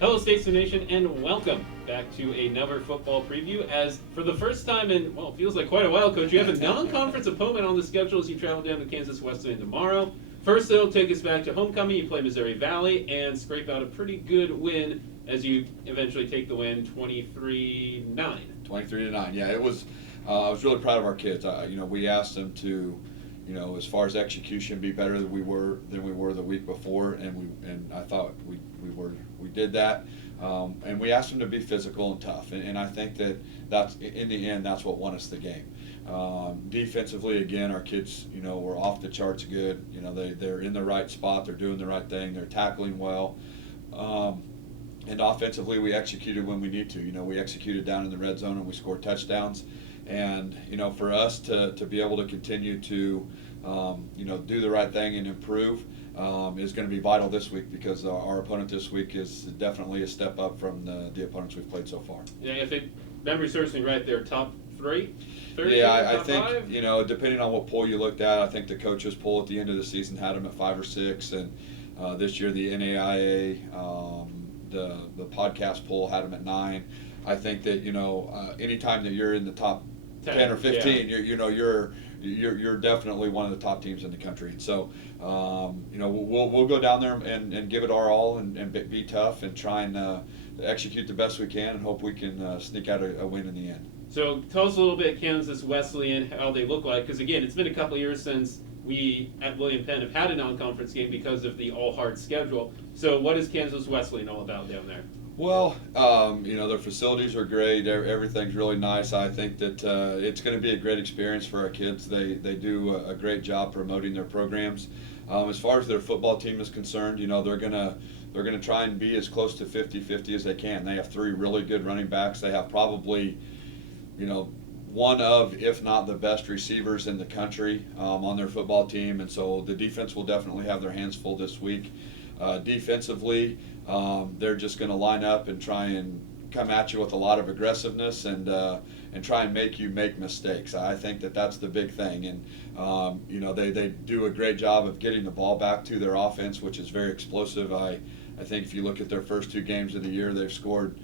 Hello, Statesman Nation, and welcome back to another football preview. As for the first time in, well, it feels like quite a while, Coach, you have a non-conference opponent on the schedule as you travel down to Kansas Wesleyan tomorrow. First, it'll take us back to homecoming. You play Missouri Valley and scrape out a pretty good win as you eventually take the win 23-9. 23-9. Yeah, it was. I was really proud of our kids. We asked them to, as far as execution, be better than we were the week before, and I thought we did that. And we asked them to be physical and tough, and I think that's in the end that's what won us the game. Defensively, again, our kids, were off the charts good. They're in the right spot. They're doing the right thing. They're tackling well. And offensively, we executed when we need to. We executed down in the red zone and we scored touchdowns. And for us to be able to continue to do the right thing and improve is going to be vital this week, because our opponent this week is definitely a step up from the opponents we've played so far. Yeah, if memory serves me right, they're top three. Yeah, I think depending on what poll you looked at, I think the coaches poll at the end of the season had them at 5 or 6, and this year the NAIA, the podcast poll had them at 9. I think that anytime that you're in the top 10 or 15, yeah. You're definitely one of the top teams in the country. And so, we'll go down there and give it our all and be tough and try and execute the best we can and hope we can sneak out a win in the end. So tell us a little bit, Kansas Wesleyan, how they look like, because again, it's been a couple of years since we at William Penn have had a non-conference game because of the all-hard schedule. So what is Kansas Wesleyan all about down there? Well, their facilities are great. Everything's really nice. I think that it's going to be a great experience for our kids. They do a great job promoting their programs. As far as their football team is concerned, they're gonna try and be as close to 50-50 as they can. They have 3 really good running backs. They have probably, one of, if not the best receivers in the country on their football team, and so the defense will definitely have their hands full this week. Defensively, they're just going to line up and try and come at you with a lot of aggressiveness and try and make you make mistakes. I think that's the big thing, and they do a great job of getting the ball back to their offense, which is very explosive. I think if you look at their first 2 games of the year, they've scored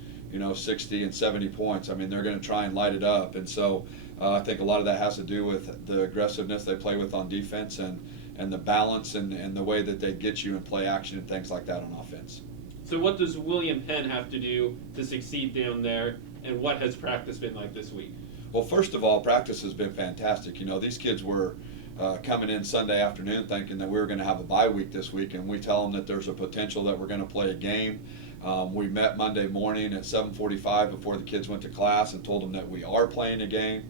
60 and 70 points. I mean, they're going to try and light it up, and so I think a lot of that has to do with the aggressiveness they play with on defense and the balance and the way that they get you in play action and things like that on offense. So what does William Penn have to do to succeed down there, and what has practice been like this week? Well, first of all, practice has been fantastic. These kids were coming in Sunday afternoon thinking that we were going to have a bye week this week, and we tell them that there's a potential that we're going to play a game. We met Monday morning at 7:45 before the kids went to class and told them that we are playing a game.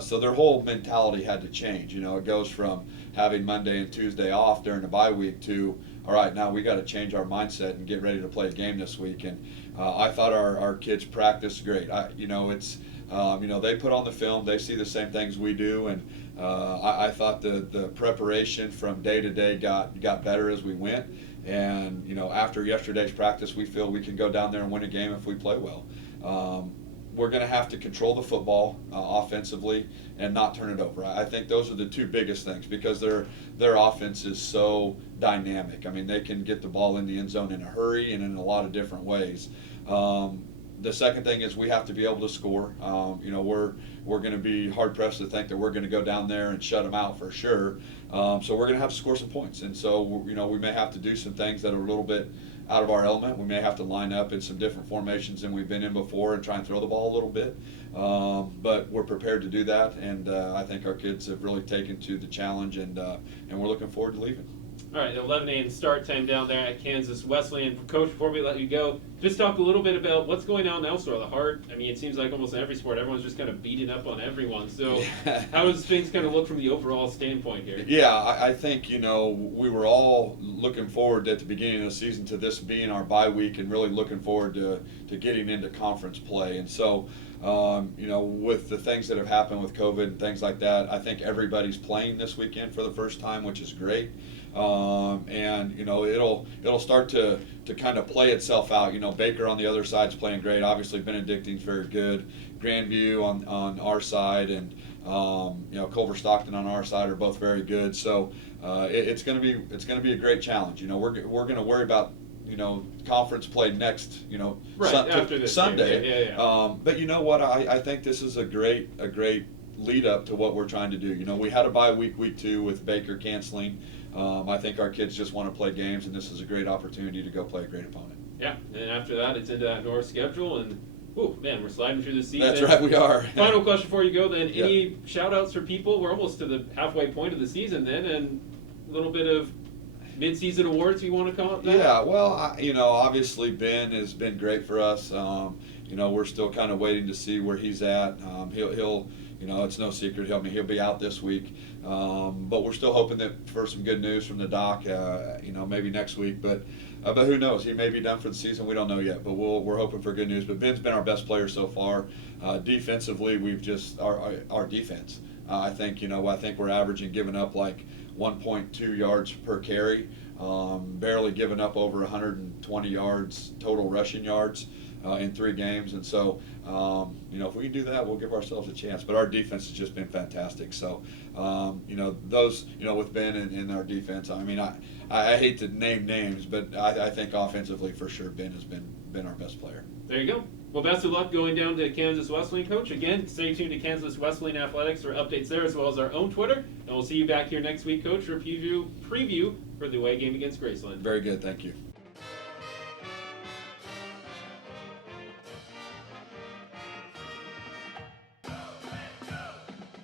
So their whole mentality had to change. It goes from having Monday and Tuesday off during the bye week to, all right, now we got to change our mindset and get ready to play a game this week. And I thought our kids practiced great. They put on the film, they see the same things we do, and I thought the preparation from day to day got better as we went. And after yesterday's practice, we feel we can go down there and win a game if we play well. We're going to have to control the football offensively and not turn it over. I think those are the 2 biggest things, because their offense is so dynamic. I mean, they can get the ball in the end zone in a hurry and in a lot of different ways. The second thing is we have to be able to score. We're going to be hard pressed to think that we're going to go down there and shut them out for sure. So we're going to have to score some points, and so we may have to do some things that are a little bit out of our element. We may have to line up in some different formations than we've been in before and try and throw the ball a little bit. But we're prepared to do that, and I think our kids have really taken to the challenge, and we're looking forward to leaving. All right, 11 a.m. start time down there at Kansas Wesleyan. Coach, before we let you go, just talk a little bit about what's going on elsewhere. It seems like almost in every sport, everyone's just kind of beating up on everyone. So how does things kind of look from the overall standpoint here? Yeah, I think, we were all looking forward at the beginning of the season to this being our bye week and really looking forward to getting into conference play. And so, with the things that have happened with COVID and things like that, I think everybody's playing this weekend for the first time, which is great. And it'll start to kind of play itself out. Baker on the other side's playing great. Obviously Benedictine's very good. Grandview on our side and Culver Stockton on our side are both very good. So it's going to be a great challenge. We're going to worry about conference play next, Right, after this Sunday. game. Yeah. But you know what? I think this is a great lead up to what we're trying to do. We had a bye week 2 with Baker canceling. I think our kids just want to play games, and this is a great opportunity to go play a great opponent. Yeah, and after that, it's into that North schedule, and man, we're sliding through the season. That's right, we are. Final question before you go, then. Yeah. Any shout-outs for people? We're almost to the halfway point of the season, then, and a little bit of MidSeason Awards, you want to call it that? Yeah, well, obviously Ben has been great for us. We're still kind of waiting to see where he's at. He'll it's no secret he'll be out this week. But we're still hoping for some good news from the doc. Maybe next week. But who knows? He may be done for the season. We don't know yet. But we're hoping for good news. But Ben's been our best player so far. Defensively, we've just our defense. I think we're averaging giving up like 1.2 yards per carry, barely giving up over 120 yards total rushing yards in 3 games. And so, if we can do that, we'll give ourselves a chance. But our defense has just been fantastic. So, those, with Ben and our defense, I hate to name names, but I think offensively for sure Ben has been our best player. There you go. Well, best of luck going down to Kansas Wesleyan, Coach. Again, stay tuned to Kansas Wesleyan Athletics for updates there, as well as our own Twitter. And we'll see you back here next week, Coach, for a preview for the away game against Graceland. Very good. Thank you.